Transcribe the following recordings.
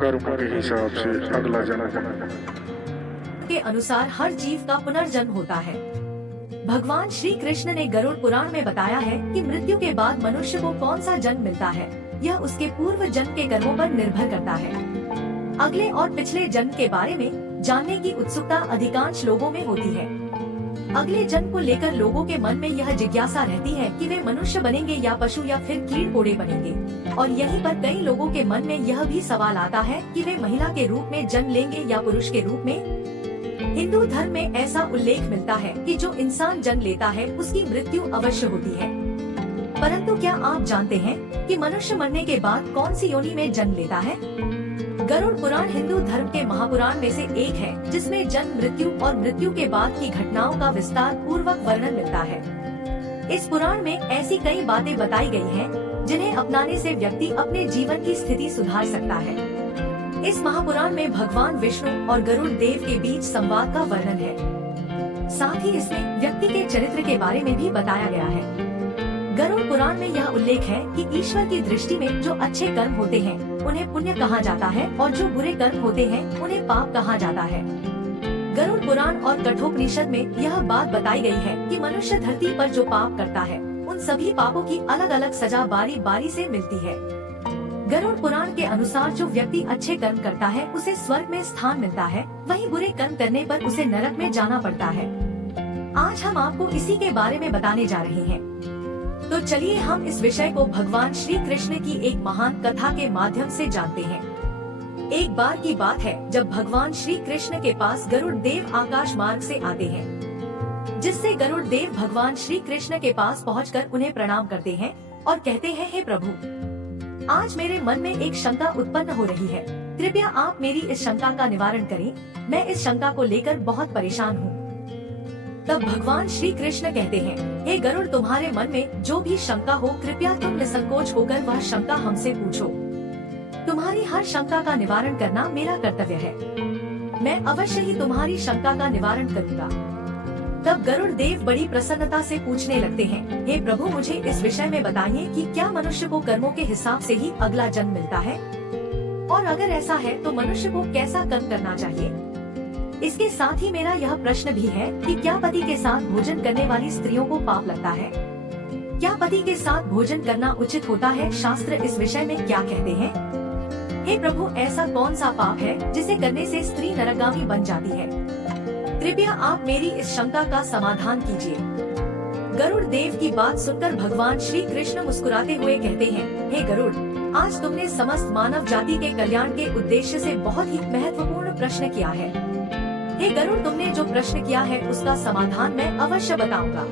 कर्म के हिसाब से अगला जन्म के अनुसार हर जीव का पुनर्जन्म होता है। भगवान श्री कृष्ण ने गरुड़ पुराण में बताया है कि मृत्यु के बाद मनुष्य को कौन सा जन्म मिलता है, यह उसके पूर्व जन्म के कर्मों पर निर्भर करता है। अगले और पिछले जन्म के बारे में जानने की उत्सुकता अधिकांश लोगों में होती है। अगले जन्म को लेकर लोगों के मन में यह जिज्ञासा रहती है कि वे मनुष्य बनेंगे या पशु या फिर कीड़ कोड़े बनेंगे। और यहीं पर कई लोगों के मन में यह भी सवाल आता है कि वे महिला के रूप में जन्म लेंगे या पुरुष के रूप में। हिंदू धर्म में ऐसा उल्लेख मिलता है कि जो इंसान जन्म लेता है उसकी मृत्यु अवश्य होती है। परंतु क्या आप जानते हैं कि मनुष्य मरने के बाद कौन सी योनि में जन्म लेता है? गरुड़ पुराण हिंदू धर्म के महापुराण में से एक है, जिसमें जन्म, मृत्यु और मृत्यु के बाद की घटनाओं का विस्तार पूर्वक वर्णन मिलता है। इस पुराण में ऐसी कई बातें बताई गई हैं, जिन्हें अपनाने से व्यक्ति अपने जीवन की स्थिति सुधार सकता है। इस महापुराण में भगवान विष्णु और गरुड़ देव के बीच संवाद का वर्णन है। साथ ही इसमें व्यक्ति के चरित्र के बारे में भी बताया गया है। गरुड़ पुराण में यह उल्लेख है कि ईश्वर की दृष्टि में जो अच्छे कर्म होते हैं उन्हें पुण्य कहा जाता है और जो बुरे कर्म होते हैं उन्हें पाप कहा जाता है। गरुड़ पुराण और कठोपनिषद में यह बात बताई गई है कि मनुष्य धरती पर जो पाप करता है उन सभी पापों की अलग अलग सजा बारी बारी से मिलती है। गरुड़ पुराण के अनुसार जो व्यक्ति अच्छे कर्म करता है उसे स्वर्ग में स्थान मिलता है, वहीं बुरे कर्म करने पर उसे नरक में जाना पड़ता है। आज हम आपको इसी के बारे में बताने जा रहे हैं। तो चलिए हम इस विषय को भगवान श्री कृष्ण की एक महान कथा के माध्यम से जानते हैं। एक बार की बात है जब भगवान श्री कृष्ण के पास गरुड़ देव आकाश मार्ग से आते हैं, जिससे गरुड़ देव भगवान श्री कृष्ण के पास पहुंचकर उन्हें प्रणाम करते हैं और कहते हैं, हे प्रभु, आज मेरे मन में एक शंका उत्पन्न हो रही है, कृपया आप मेरी इस शंका का निवारण करें। मैं इस शंका को लेकर बहुत परेशान हूँ। तब भगवान श्री कृष्ण कहते हैं, हे गरुड़, तुम्हारे मन में जो भी शंका हो कृपया तुम निसंकोच होकर वह शंका हमसे पूछो। तुम्हारी हर शंका का निवारण करना मेरा कर्तव्य है। मैं अवश्य ही तुम्हारी शंका का निवारण करूँगा। तब गरुड़ देव बड़ी प्रसन्नता से पूछने लगते हैं, हे प्रभु, मुझे इस विषय में बताइए कि क्या मनुष्य को कर्मों के हिसाब से ही अगला जन्म मिलता है, और अगर ऐसा है तो मनुष्य को कैसा कर्म करना चाहिए। इसके साथ ही मेरा यह प्रश्न भी है कि क्या पति के साथ भोजन करने वाली स्त्रियों को पाप लगता है? क्या पति के साथ भोजन करना उचित होता है? शास्त्र इस विषय में क्या कहते हैं? हे प्रभु, ऐसा कौन सा पाप है जिसे करने से स्त्री नरकगामी बन जाती है? कृपया आप मेरी इस शंका का समाधान कीजिए। गरुड़ देव की बात सुनकर भगवान श्री कृष्ण मुस्कुराते हुए कहते हैं, हे गरुड़, आज तुमने समस्त मानव जाति के कल्याण के उद्देश्य से बहुत ही महत्वपूर्ण प्रश्न किया है। हे गरुड़, तुमने जो प्रश्न किया है उसका समाधान मैं अवश्य बताऊंगा,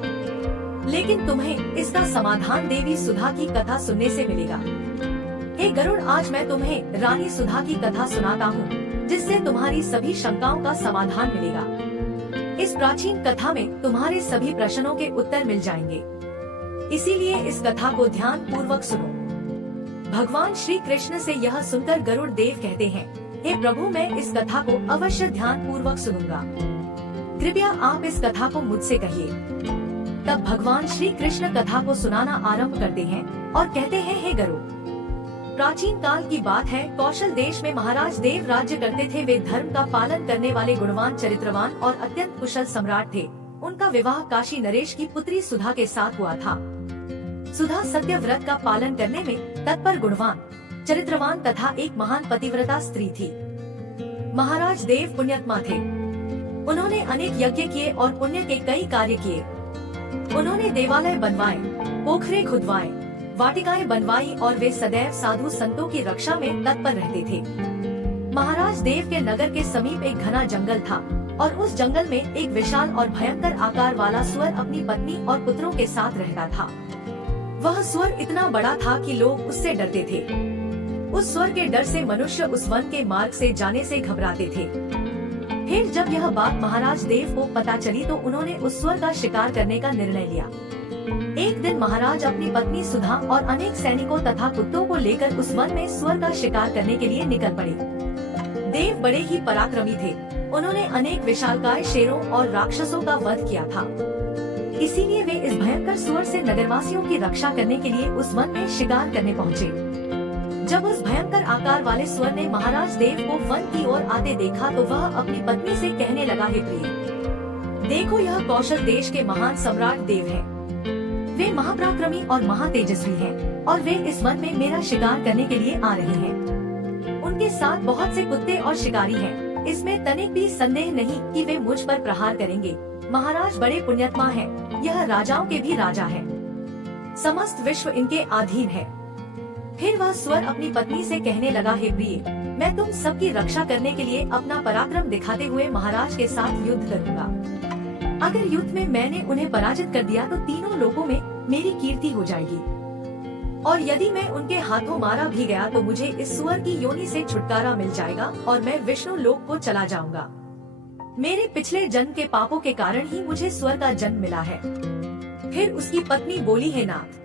लेकिन तुम्हें इसका समाधान देवी सुधा की कथा सुनने से मिलेगा। हे गरुड़, आज मैं तुम्हें रानी सुधा की कथा सुनाता हूँ, जिससे तुम्हारी सभी शंकाओं का समाधान मिलेगा। इस प्राचीन कथा में तुम्हारे सभी प्रश्नों के उत्तर मिल जाएंगे, इसीलिए इस कथा को ध्यान पूर्वक सुनो। भगवान श्री कृष्ण से यह सुनकर गरुड़ देव कहते हैं, हे प्रभु, मैं इस कथा को अवश्य ध्यान पूर्वक सुनूंगा। कृपया आप इस कथा को मुझसे कहिए। तब भगवान श्री कृष्ण कथा को सुनाना आरंभ करते हैं और कहते हैं, हे गरुड़, प्राचीन काल की बात है, कौशल देश में महाराज देव राज्य करते थे। वे धर्म का पालन करने वाले गुणवान, चरित्रवान और अत्यंत कुशल सम्राट थे। उनका विवाह काशी नरेश की पुत्री सुधा के साथ हुआ था। सुधा सत्य व्रत का पालन करने में तत्पर, गुणवान, चरित्रवान तथा एक महान पतिव्रता स्त्री थी। महाराज देव पुण्यात्मा थे। उन्होंने अनेक यज्ञ किए और पुण्य के कई कार्य किए। उन्होंने देवालय बनवाए, पोखरे खुदवाए, वाटिकाएं बनवाई और वे सदैव साधु संतों की रक्षा में तत्पर रहते थे। महाराज देव के नगर के समीप एक घना जंगल था और उस जंगल में एक विशाल और भयंकर आकार वाला सुअर अपनी पत्नी और पुत्रों के साथ रहता था। वह सुअर इतना बड़ा था कि लोग उससे डरते थे। उस सुअर के डर से मनुष्य उस वन के मार्ग से जाने से घबराते थे। फिर जब यह बात महाराज देव को पता चली तो उन्होंने उस सुअर का शिकार करने का निर्णय लिया। एक दिन महाराज अपनी पत्नी सुधा और अनेक सैनिकों तथा कुत्तों को लेकर उस वन में सुअर का शिकार करने के लिए निकल पड़े। देव बड़े ही पराक्रमी थे। उन्होंने अनेक विशालकाय शेरों और राक्षसों का वध किया था। इसीलिए वे इस भयंकर सुअर से नगरवासियों की रक्षा करने के लिए उस वन में शिकार करने पहुँचे। जब उस भयंकर आकार वाले स्वर ने महाराज देव को वन की ओर आते देखा तो वह अपनी पत्नी से कहने लगा, हे प्रिय, देखो यह कौशल देश के महान सम्राट देव हैं। वे महापराक्रमी और महातेजस्वी हैं और वे इस वन में मेरा शिकार करने के लिए आ रहे हैं। उनके साथ बहुत से कुत्ते और शिकारी हैं। इसमें तनिक भी संदेह नहीं कि वे मुझ पर प्रहार करेंगे। महाराज बड़े पुण्यात्मा हैं। यह राजाओं के भी राजा हैं। समस्त विश्व इनके अधीन है। फिर वह स्वर अपनी पत्नी से कहने लगा, हे प्रिय, मैं तुम सबकी रक्षा करने के लिए अपना पराक्रम दिखाते हुए महाराज के साथ युद्ध करूंगा। अगर युद्ध में मैंने उन्हें पराजित कर दिया तो तीनों लोकों में मेरी कीर्ति हो जाएगी, और यदि मैं उनके हाथों मारा भी गया तो मुझे इस सुअर की योनि से छुटकारा मिल जाएगा और मैं विष्णु लोक को चला जाऊंगा। मेरे पिछले जन्म के पापों के कारण ही मुझे स्वर का जन्म मिला है। फिर उसकी पत्नी बोली, हे नाथ,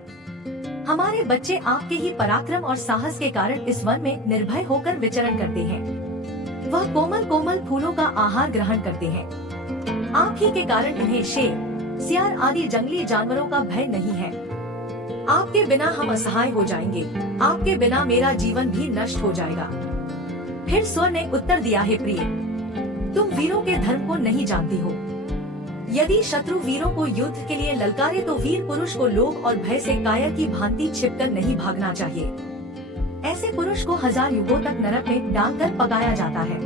हमारे बच्चे आपके ही पराक्रम और साहस के कारण इस वन में निर्भय होकर विचरण करते हैं। वह कोमल कोमल फूलों का आहार ग्रहण करते हैं। आप ही के कारण इन्हें शेर, सियार आदि जंगली जानवरों का भय नहीं है। आपके बिना हम असहाय हो जाएंगे। आपके बिना मेरा जीवन भी नष्ट हो जाएगा। फिर स्वर ने उत्तर दिया, हे प्रिय, तुम वीरों के धर्म को नहीं जानती हो। यदि शत्रु वीरों को युद्ध के लिए ललकारे तो वीर पुरुष को लोभ और भय से कायर की भांति छिपकर नहीं भागना चाहिए। ऐसे पुरुष को 1000 युगों तक नरक में डालकर पकाया जाता है।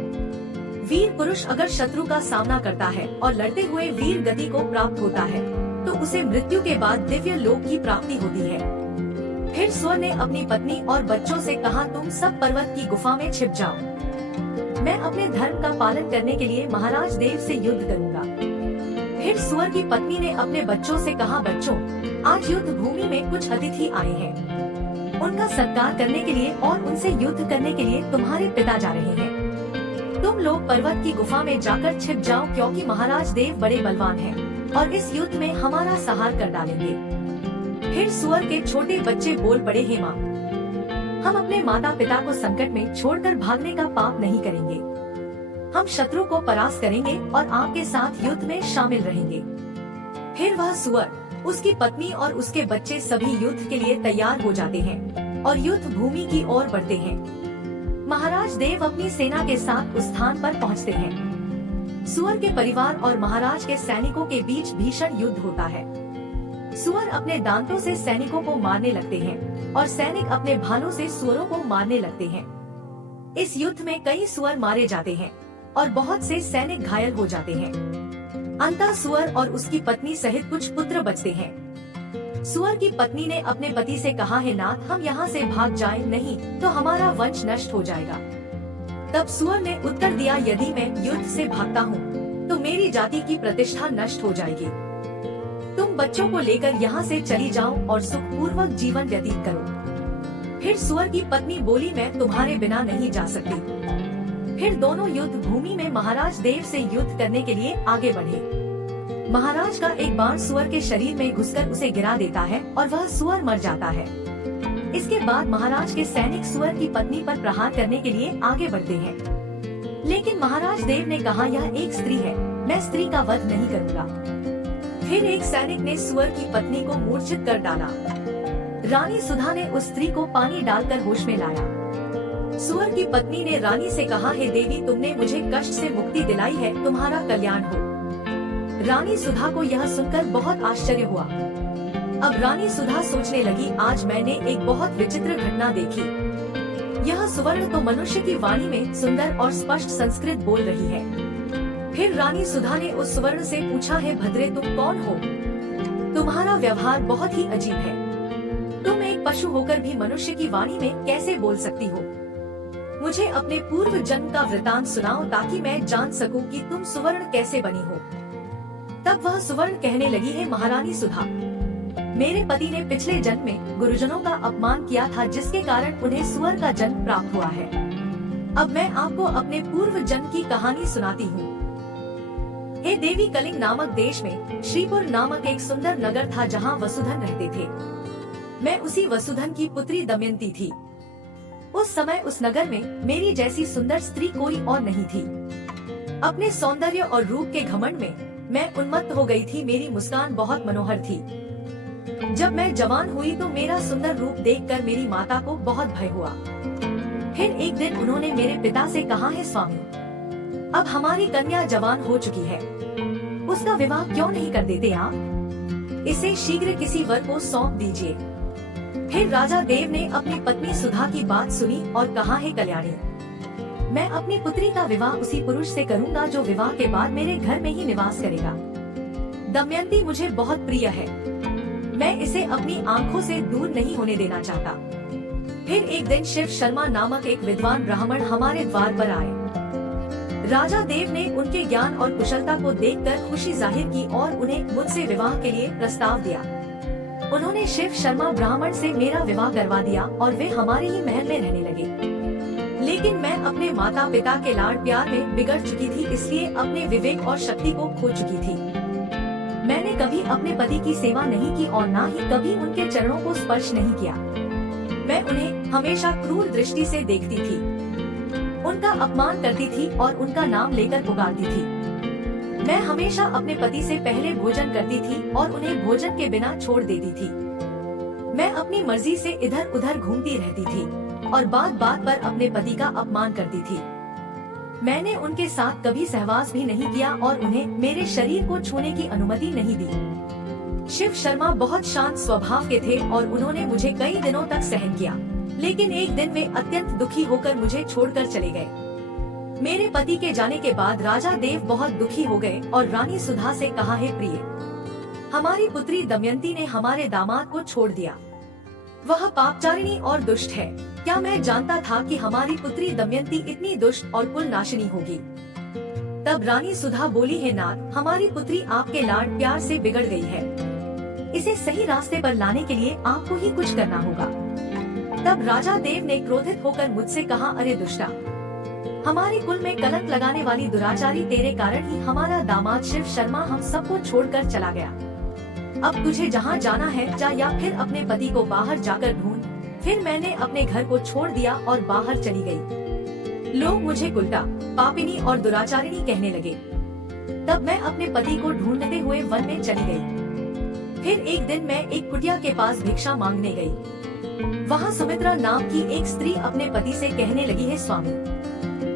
वीर पुरुष अगर शत्रु का सामना करता है और लड़ते हुए वीर गति को प्राप्त होता है तो उसे मृत्यु के बाद दिव्य लोक की प्राप्ति होती है। फिर स्वर ने अपनी पत्नी और बच्चों से कहा, तुम सब पर्वत की गुफा में छिप जाओ। मैं अपने धर्म का पालन करने के लिए महाराज देव से युद्ध करूंगा। फिर सुअर की पत्नी ने अपने बच्चों से कहा, बच्चों, आज युद्ध भूमि में कुछ अतिथि आए हैं। उनका सत्कार करने के लिए और उनसे युद्ध करने के लिए तुम्हारे पिता जा रहे हैं। तुम लोग पर्वत की गुफा में जाकर छिप जाओ, क्योंकि महाराज देव बड़े बलवान हैं और इस युद्ध में हमारा संहार कर डालेंगे। फिर सुअर के छोटे बच्चे बोल पड़े, हे माँ, हम अपने माता पिता को संकट में छोड़कर भागने का पाप नहीं करेंगे। हम शत्रु को परास्त करेंगे और आपके साथ युद्ध में शामिल रहेंगे। फिर वह सुअर, उसकी पत्नी और उसके बच्चे सभी युद्ध के लिए तैयार हो जाते हैं और युद्ध भूमि की ओर बढ़ते हैं। महाराज देव अपनी सेना के साथ उस स्थान पर पहुंचते हैं। सुअर के परिवार और महाराज के सैनिकों के बीच भीषण युद्ध होता है। सुअर अपने दांतों से सैनिकों को मारने लगते हैं और सैनिक अपने भालों से सुअरों को मारने लगते हैं। इस युद्ध में कई सुअर मारे जाते हैं और बहुत से सैनिक घायल हो जाते हैं। अंततः सुअर और उसकी पत्नी सहित कुछ पुत्र बचते हैं। सुअर की पत्नी ने अपने पति से कहा, हे नाथ, हम यहाँ से भाग जाएं, नहीं तो हमारा वंश नष्ट हो जाएगा। तब सुअर ने उत्तर दिया, यदि मैं युद्ध से भागता हूँ तो मेरी जाति की प्रतिष्ठा नष्ट हो जाएगी। तुम बच्चों को लेकर यहाँ से चली जाओ और सुखपूर्वक जीवन व्यतीत करो। फिर सुअर की पत्नी बोली, मैं तुम्हारे बिना नहीं जा सकती। फिर दोनों युद्ध भूमि में महाराज देव से युद्ध करने के लिए आगे बढ़े। महाराज का एक बाण सुअर के शरीर में घुसकर उसे गिरा देता है और वह सुअर मर जाता है। इसके बाद महाराज के सैनिक सुअर की पत्नी पर प्रहार करने के लिए आगे बढ़ते हैं। लेकिन महाराज देव ने कहा, यह एक स्त्री है, मैं स्त्री का वध नहीं करूँगा। फिर एक सैनिक ने सुअर की पत्नी को मूर्छित कर डाला। रानी सुधा ने उस स्त्री को पानी डालकर होश में लाया। सुअर की पत्नी ने रानी से कहा, हे देवी, तुमने मुझे कष्ट से मुक्ति दिलाई है, तुम्हारा कल्याण हो। रानी सुधा को यह सुनकर बहुत आश्चर्य हुआ। अब रानी सुधा सोचने लगी, आज मैंने एक बहुत विचित्र घटना देखी। यह सुवर्ण तो मनुष्य की वाणी में सुंदर और स्पष्ट संस्कृत बोल रही है। फिर रानी सुधा ने उस सुवर्ण से पूछा, है भद्रे, तुम कौन हो? तुम्हारा व्यवहार बहुत ही अजीब है। तुम एक पशु होकर भी मनुष्य की वाणी में कैसे बोल सकती हो? मुझे अपने पूर्व जन्म का वृतांत सुनाओ ताकि मैं जान सकूं कि तुम सुवर्ण कैसे बनी हो। तब वह सुवर्ण कहने लगी, है महारानी सुधा, मेरे पति ने पिछले जन्म में गुरुजनों का अपमान किया था, जिसके कारण उन्हें सुअर का जन्म प्राप्त हुआ है। अब मैं आपको अपने पूर्व जन्म की कहानी सुनाती हूँ। हे देवी, कलिंग नामक देश में श्रीपुर नामक एक सुंदर नगर था जहाँ वसुधन रहते थे। मैं उसी वसुधन की पुत्री दमयंती थी। उस समय उस नगर में मेरी जैसी सुंदर स्त्री कोई और नहीं थी। अपने सौंदर्य और रूप के घमंड में मैं उन्मत्त हो गई थी। मेरी मुस्कान बहुत मनोहर थी। जब मैं जवान हुई तो मेरा सुंदर रूप देखकर मेरी माता को बहुत भय हुआ। फिर एक दिन उन्होंने मेरे पिता से कहा है स्वामी, अब हमारी कन्या जवान हो चुकी है, उसका विवाह क्यों नहीं कर देते आप? इसे शीघ्र किसी वर को सौंप दीजिए। फिर राजा देव ने अपनी पत्नी सुधा की बात सुनी और कहा है कल्याणी, मैं अपनी पुत्री का विवाह उसी पुरुष से करूंगा जो विवाह के बाद मेरे घर में ही निवास करेगा। दमयंती मुझे बहुत प्रिय है, मैं इसे अपनी आंखों से दूर नहीं होने देना चाहता। फिर एक दिन शिव शर्मा नामक एक विद्वान ब्राह्मण हमारे द्वार पर आए। राजा देव ने उनके ज्ञान और कुशलता को देखकर खुशी जाहिर की और उन्हें मुझसे विवाह के लिए प्रस्ताव दिया। उन्होंने शिव शर्मा ब्राह्मण से मेरा विवाह करवा दिया और वे हमारे ही महल में रहने लगे। लेकिन मैं अपने माता पिता के लाड प्यार में बिगड़ चुकी थी, इसलिए अपने विवेक और शक्ति को खो चुकी थी। मैंने कभी अपने पति की सेवा नहीं की और न ही कभी उनके चरणों को स्पर्श नहीं किया। मैं उन्हें हमेशा क्रूर दृष्टि से देखती थी, उनका अपमान करती थी और उनका नाम लेकर पुकारती थी। मैं हमेशा अपने पति से पहले भोजन करती थी और उन्हें भोजन के बिना छोड़ देती थी। मैं अपनी मर्जी से इधर उधर घूमती रहती थी और बात बात पर अपने पति का अपमान करती थी। मैंने उनके साथ कभी सहवास भी नहीं किया और उन्हें मेरे शरीर को छूने की अनुमति नहीं दी। शिव शर्मा बहुत शांत स्वभाव के थे और उन्होंने मुझे कई दिनों तक सहन किया, लेकिन एक दिन वे अत्यंत दुखी होकर मुझे छोड़कर चले गए। मेरे पति के जाने के बाद राजा देव बहुत दुखी हो गए और रानी सुधा से कहा है प्रिय, हमारी पुत्री दमयंती ने हमारे दामाद को छोड़ दिया, वह पापचारिणी और दुष्ट है। क्या मैं जानता था कि हमारी पुत्री दमयंती इतनी दुष्ट और कुल नाशिनी होगी? तब रानी सुधा बोली है नाथ, हमारी पुत्री आपके लाड प्यार से बिगड़ गई है, इसे सही रास्ते पर लाने के लिए आपको ही कुछ करना होगा। तब राजा देव ने क्रोधित होकर मुझसे कहा, अरे दुष्टा, हमारे कुल में कलंक लगाने वाली दुराचारी, तेरे कारण ही हमारा दामाद शिव शर्मा हम सबको छोड़कर चला गया। अब तुझे जहाँ जाना है जा, या फिर अपने पति को बाहर जाकर ढूंढ। फिर मैंने अपने घर को छोड़ दिया और बाहर चली गई। लोग मुझे उल्टा, पापिनी और दुराचारिणी कहने लगे। तब मैं अपने पति को ढूंढते हुए वन में चली गई। फिर एक दिन मैं एक कुटिया के पास भिक्षा मांगने गई। वहाँ सुमित्रा नाम की एक स्त्री अपने पति से कहने लगी है, स्वामी,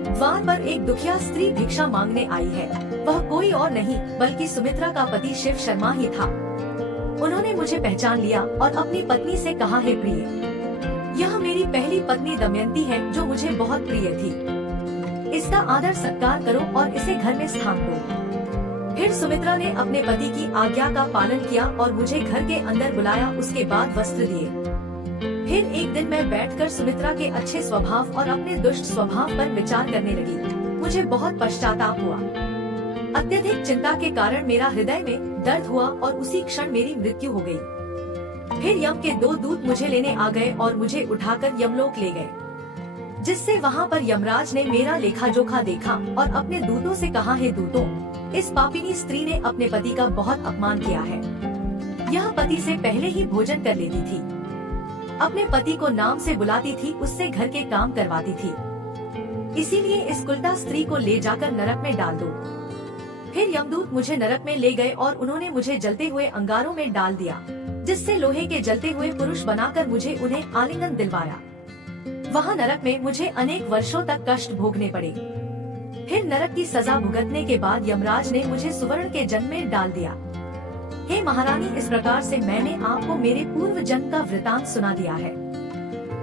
द्वार पर एक दुखिया स्त्री भिक्षा मांगने आई है। वह कोई और नहीं बल्कि सुमित्रा का पति शिव शर्मा ही था। उन्होंने मुझे पहचान लिया और अपनी पत्नी से कहा है प्रिय, यह मेरी पहली पत्नी दमयंती है जो मुझे बहुत प्रिय थी। इसका आदर सत्कार करो और इसे घर में स्थान दो। फिर सुमित्रा ने अपने पति की आज्ञा का पालन किया और मुझे घर के अंदर बुलाया, उसके बाद वस्त्र दिए। फिर एक दिन मैं बैठकर सुमित्रा के अच्छे स्वभाव और अपने दुष्ट स्वभाव पर विचार करने लगी। मुझे बहुत पश्चाताप हुआ। अत्यधिक चिंता के कारण मेरा हृदय में दर्द हुआ और उसी क्षण मेरी मृत्यु हो गई। फिर यम के 2 दूत मुझे लेने आ गए और मुझे उठाकर यमलोक ले गए, जिससे वहाँ पर यमराज ने मेरा लेखा जोखा देखा और अपने दूतों से कहा है, दूतों, इस पापिनी स्त्री ने अपने पति का बहुत अपमान किया है। यह पति से पहले ही भोजन कर लेती थी, अपने पति को नाम से बुलाती थी, उससे घर के काम करवाती थी। इसीलिए इस कुलटा स्त्री को ले जाकर नरक में डाल दो। फिर यमदूत मुझे नरक में ले गए और उन्होंने मुझे जलते हुए अंगारों में डाल दिया, जिससे लोहे के जलते हुए पुरुष बनाकर मुझे उन्हें आलिंगन दिलवाया। वहाँ नरक में मुझे अनेक वर्षों तक कष्ट भोगने पड़े। फिर नरक की सजा भुगतने के बाद यमराज ने मुझे सुवर्ण के जन्म में डाल दिया। हे महारानी, इस प्रकार से मैंने आपको मेरे पूर्व जन्म का वृतांत सुना दिया है।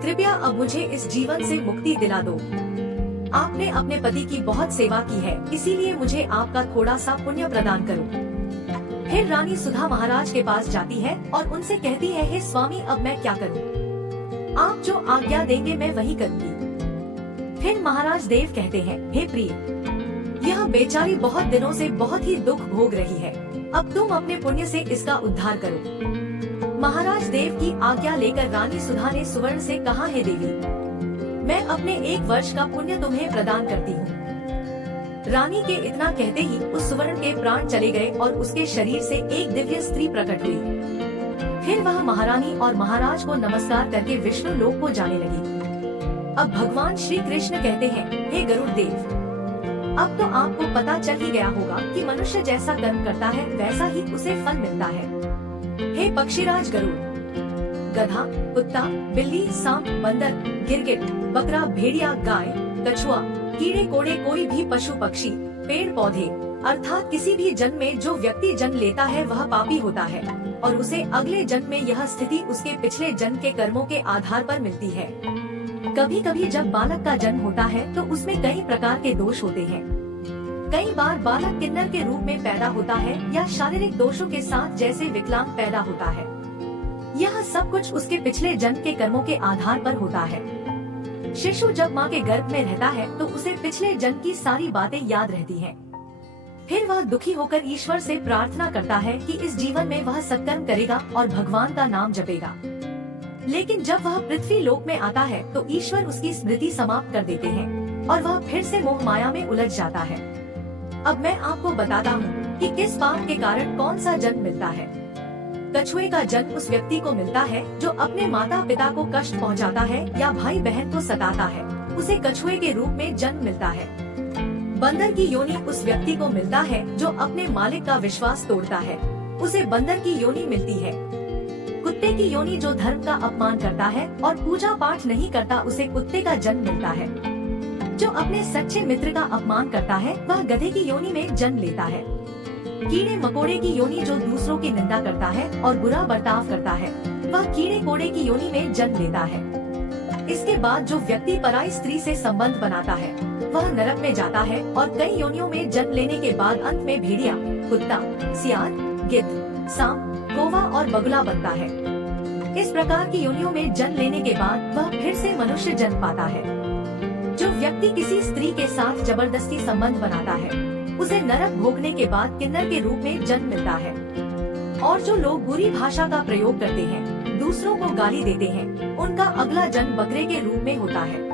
कृपया अब मुझे इस जीवन से मुक्ति दिला दो। आपने अपने पति की बहुत सेवा की है, इसीलिए मुझे आपका थोड़ा सा पुण्य प्रदान करो। फिर रानी सुधा महाराज के पास जाती है और उनसे कहती है, हे स्वामी, अब मैं क्या करूं? आप जो आज्ञा देंगे मैं वही करूंगी। फिर महाराज देव कहते हैं, हे प्रिय, यह बेचारी बहुत दिनों से बहुत ही दुख भोग रही है, अब तुम अपने पुण्य से इसका उद्धार करो। महाराज देव की आज्ञा लेकर रानी सुधा ने सुवर्ण से कहा है, देवी, मैं अपने 1 वर्ष का पुण्य तुम्हें प्रदान करती हूँ। रानी के इतना कहते ही उस सुवर्ण के प्राण चले गए और उसके शरीर से एक दिव्य स्त्री प्रकट हुई। फिर वह महारानी और महाराज को नमस्कार करके विष्णु लोक को जाने लगी। अब भगवान श्री कृष्ण कहते हैं, हे गरुड़ देव, अब तो आपको पता चल ही गया होगा कि मनुष्य जैसा कर्म करता है वैसा ही उसे फल मिलता है। हे पक्षीराज गरुड़, गधा, कुत्ता, बिल्ली, सांप, बंदर, गिरगिट, बकरा, भेड़िया, गाय, कछुआ, कीड़े कोड़े, कोई भी पशु पक्षी, पेड़ पौधे, अर्थात किसी भी जन्म में जो व्यक्ति जन्म लेता है वह पापी होता है और उसे अगले जन्म में यह स्थिति उसके पिछले जन्म के कर्मों के आधार पर मिलती है। कभी कभी जब बालक का जन्म होता है तो उसमें कई प्रकार के दोष होते हैं। कई बार बालक किन्नर के रूप में पैदा होता है या शारीरिक दोषों के साथ जैसे विकलांग पैदा होता है। यह सब कुछ उसके पिछले जन्म के कर्मों के आधार पर होता है। शिशु जब माँ के गर्भ में रहता है तो उसे पिछले जन्म की सारी बातें याद रहती हैं। फिर वह दुखी होकर ईश्वर से प्रार्थना करता है कि इस जीवन में वह सत्कर्म करेगा और भगवान का नाम जपेगा। लेकिन जब वह पृथ्वी लोक में आता है तो ईश्वर उसकी स्मृति समाप्त कर देते हैं और वह फिर से मोह माया में उलझ जाता है। अब मैं आपको बताता हूँ कि किस पाप के कारण कौन सा जन्म मिलता है। कछुए का जन्म उस व्यक्ति को मिलता है जो अपने माता पिता को कष्ट पहुँचाता है या भाई बहन को सताता है, उसे कछुए के रूप में जन्म मिलता है। बंदर की योनि उस व्यक्ति को मिलता है जो अपने मालिक का विश्वास तोड़ता है, उसे बंदर की योनि मिलती है। कुत्ते की योनि जो धर्म का अपमान करता है और पूजा पाठ नहीं करता, उसे कुत्ते का जन्म मिलता है। जो अपने सच्चे मित्र का अपमान करता है वह गधे की योनि में जन्म लेता है। कीड़े मकोड़े की योनि जो दूसरों की निंदा करता है और बुरा बर्ताव करता है, वह कीड़े कोड़े की योनि में जन्म लेता है। इसके बाद जो व्यक्ति पराई स्त्री से संबंध बनाता है वह नरक में जाता है और कई योनियों में जन्म लेने के बाद अंत में भेड़िया, कुत्ता, सियार, गिद्ध, सांप, कौवा और बगुला बनता है। इस प्रकार की योनियों में जन्म लेने के बाद वह फिर से मनुष्य जन्म पाता है। जो व्यक्ति किसी स्त्री के साथ जबरदस्ती संबंध बनाता है उसे नरक भोगने के बाद किन्नर के रूप में जन्म मिलता है। और जो लोग बुरी भाषा का प्रयोग करते हैं, दूसरों को गाली देते हैं, उनका अगला जन्म बकरे के रूप में होता है।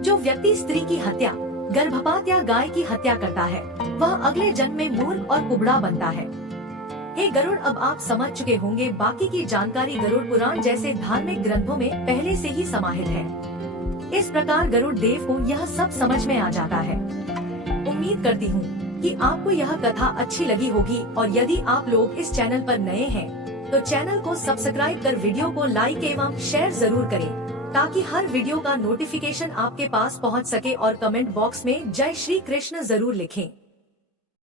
जो व्यक्ति स्त्री की हत्या, गर्भपात या गाय की हत्या करता है वह अगले जन्म में मूर्ख और कुबड़ा बनता है। हे गरुड़, अब आप समझ चुके होंगे। बाकी की जानकारी गरुड़ पुराण जैसे धार्मिक ग्रंथों में पहले से ही समाहित है। इस प्रकार गरुड़ देव को यह सब समझ में आ जाता है। उम्मीद करती हूँ कि आपको यह कथा अच्छी लगी होगी और यदि आप लोग इस चैनल पर नए हैं तो चैनल को सब्सक्राइब कर वीडियो को लाइक एवं शेयर जरूर करें ताकि हर वीडियो का नोटिफिकेशन आपके पास पहुंच सके और कमेंट बॉक्स में जय श्री कृष्ण जरूर लिखें।